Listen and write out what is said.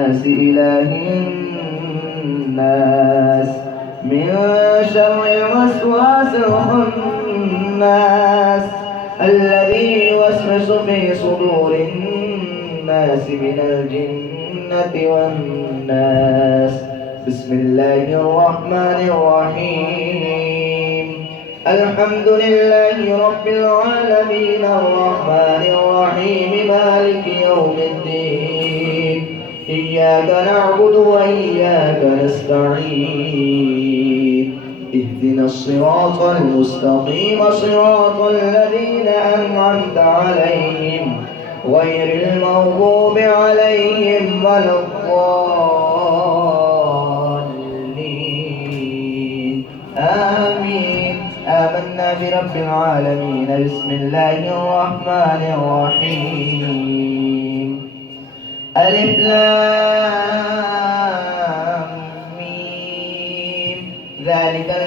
الناس إله الناس من شر الوسواس الخناس الذي يوسوس في صدور الناس من الجنة والناس. بسم الله الرحمن الرحيم. الحمد لله رب العالمين الرحمن الرحيم مالك يوم الدين. إياك نعبد وإياك نستعين. اهدنا الصراط المستقيم صراط الذين أنعمت عليهم غير المغضوب عليهم ولا الضالين آمين. آمنا برب العالمين. بسم الله الرحمن الرحيم. ألف لام ميم. ذلك